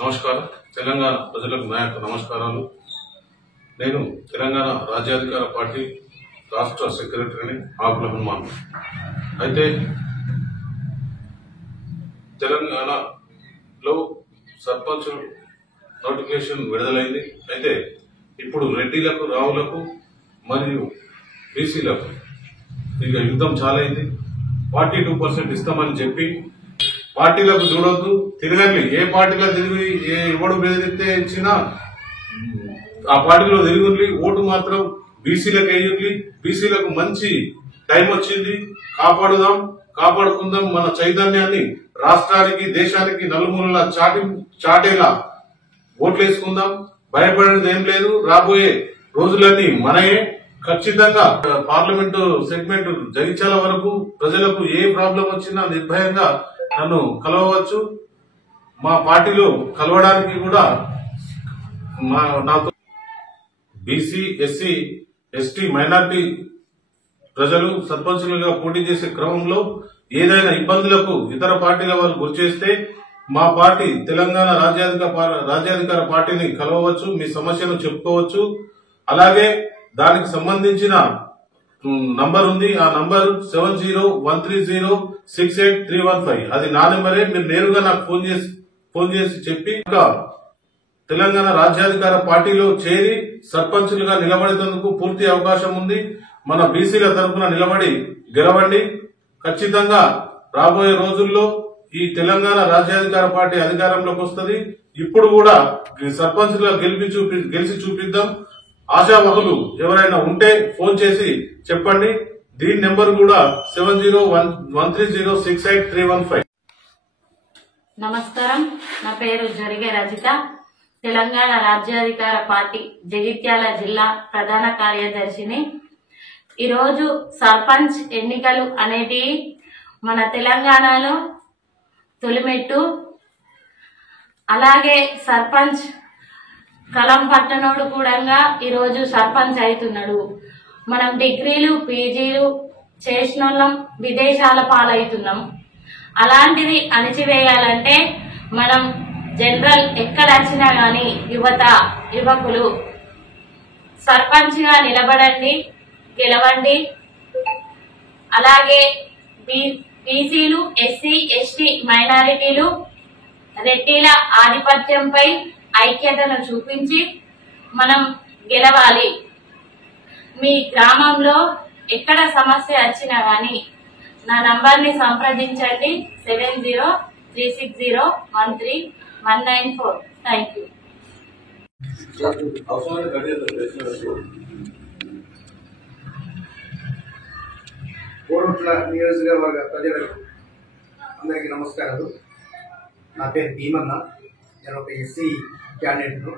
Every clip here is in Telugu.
నమస్కారం. తెలంగాణ ప్రజలకు నాయకు నమస్కారాలు. నేను తెలంగాణ రాజ్యాధికార పార్టీ రాష్ట్ర సెక్రటరీని ఆకుల హనుమాన్. అయితే తెలంగాణలో సర్పంచ్ నోటిఫికేషన్ విడుదలైంది. అయితే ఇప్పుడు రెడ్డిలకు, రావులకు మరియు బీసీలకు ఇక యుద్ధం చాలైంది. 42% ఇస్తామని చెప్పి పార్టీలకు చూడొద్దు, తిరగండి. ఏ పార్టీలో తిరిగి ఎవడు బెదిరిస్తే ఇచ్చినా ఆ పార్టీలో తిరుగుండి. ఓటు మాత్రం బీసీలకు వేయండి. బీసీలకు మంచి టైం వచ్చింది. కాపాడుకుందాం మన చైతన్యాన్ని. రాష్ట్రానికి, దేశానికి నలుమూలలా చాటేలా ఓట్లేసుకుందాం. భయపడేది ఏం లేదు. రాబోయే రోజులన్నీ మనయే. ఖచ్చితంగా పార్లమెంటు సెగ్మెంట్ జగిత్యాల వరకు ప్రజలకు ఏ ప్రాబ్లం వచ్చినా నిర్భయంగా నన్ను కలవవచ్చు. మా పార్టీలో కలవడానికి కూడా నాతో బీసీ, ఎస్సీ, ఎస్టీ, మైనార్టీ ప్రజలు సర్పంచులుగా పోటీ చేసే క్రమంలో ఏదైనా ఇబ్బందులకు ఇతర పార్టీల వారు గురిచేస్తే మా పార్టీ తెలంగాణ రాజ్యాధికార పార్టీని కలవవచ్చు. మీ సమస్యను చెప్పుకోవచ్చు. అలాగే దానికి సంబంధించిన నంబర్ ఉంది. ఆ నంబర్ 7013068315. అది నా నెంబరే. మీరు నేరుగా నాకు ఫోన్ చేసి చెప్పి తెలంగాణ రాజ్యాధికార పార్టీలో చేరి సర్పంచులుగా నిలబడేందుకు పూర్తి అవకాశం ఉంది. మన బీసీల తరఫున నిలబడి గెలవండి. ఖచ్చితంగా రాబోయే రోజుల్లో ఈ తెలంగాణ రాజ్యాధికార పార్టీ అధికారంలోకి వస్తుంది. ఇప్పుడు కూడా సర్పంచులుగా గెలిచి చూపిద్దాం. ఆశావహులు ఎవరైనా ఉంటే ఫోన్ చేసి చెప్పండి. దీని నెంబర్ కూడా 7013068315. నమస్కారం. నా పేరు జరిగే రజిత. తెలంగాణ రాజ్యాధికార పార్టీ జగిత్యాల జిల్లా ప్రధాన కార్యదర్శిని. ఈరోజు సర్పంచ్ ఎన్నికలు అనేటివి మన తెలంగాణలో తొలిమెట్టు. అలాగే సర్పంచ్ కలం పట్టనోడు కూడా ఈరోజు సర్పంచ్ అవుతున్నాడు. మనం డిగ్రీలు, పీజీలు చేసిన వాళ్ళం విదేశాల పాలవుతున్నాం. అలాంటిది అణిచివేయాలంటే మనం జనరల్ ఎక్కడ వచ్చినా గాని యువకులు సర్పంచ్ గా నిలబడండి, గెలవండి. అలాగే బీసీలు, ఎస్సీ, ఎస్టీ, మైనారిటీలు, రెడ్డిల ఆధిపత్యంపై ఐక్యతను చూపించి మనం గెలవాలి. మీ గ్రామంలో ఎక్కడ సమస్య వచ్చినా గాని నా నంబర్ని సంప్రదించండి. 7036013194. Thank you. కోరుట్ల నియోజకవర్గ ప్రజలకు అందరికీ నమస్కారాలు. నా పేరు భీమన్న. నేను ఒక ఎస్సీ క్యాండిడేట్ను.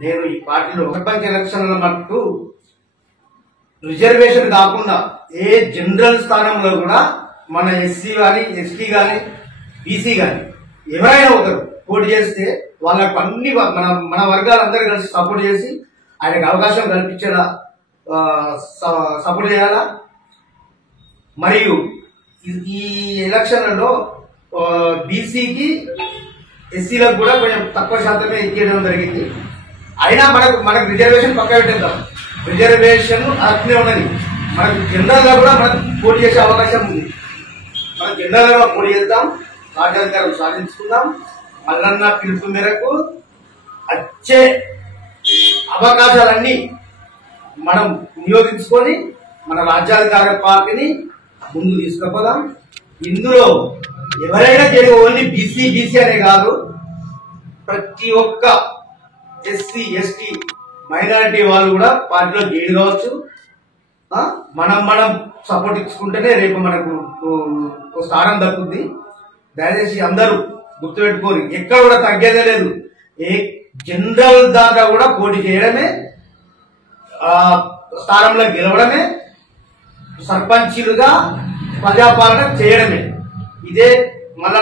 నేను ఈ పార్టీలో సర్పంచ్ ఎలక్షన్ల మట్టు రిజర్వేషన్ కాకుండా ఏ జనరల్ స్థానంలో కూడా మన ఎస్సీ కానీ, ఎస్టీ కానీ, బీసీ కానీ ఎవరైనా ఒకరు పోటీ చేస్తే వాళ్ళకు అన్ని మన వర్గాలందరూ కలిసి సపోర్ట్ చేసి ఆయనకు అవకాశం కల్పించేలా సపోర్ట్ చేయాలా. మరియు ఈ ఎలక్షన్లలో బీసీకి, ఎస్సీలకు కూడా కొంచెం తక్కువ శాతమే ఇచ్చేయడం జరిగింది. అయినా మనకు రిజర్వేషన్ పక్క పెట్టేద్దాం. రిజర్వేషన్ అట్లే ఉన్నది. మనకు జనరల్ గా కూడా మనకు పోటీ చేసే అవకాశం ఉంది. మనం జనరల్ గా పోటీ చేద్దాం, రాజ్యాధికారం సాధించుకుందాం. మల్లన్న పిలుపు మేరకు వచ్చే అవకాశాలన్నీ మనం వినియోగించుకొని మన రాజ్యాధికార పార్టీని ముందు తీసుకుపోదాం. ఇందులో ఎవరైనా చేరి ఓన్లీ బీసీ అనే కాదు, ప్రతి ఒక్క ఎస్సీ, ఎస్టీ, మైనారిటీ వాళ్ళు కూడా పార్టీలో గెయిన్ కావచ్చు. మనం సపోర్ట్ ఇచ్చుకుంటేనే రేపు మనకు స్థానం దక్కుద్ది. దయచేసి అందరూ గుర్తుపెట్టుకోరు, ఎక్కడ కూడా తగ్గేదే లేదు. ఏ జనరల్ దాకా కూడా పోటీ చేయడమే, స్థానంలో గెలవడమే, సర్పంచులుగా ప్రజాపాలన చేయడమే. ఇదే మళ్ళా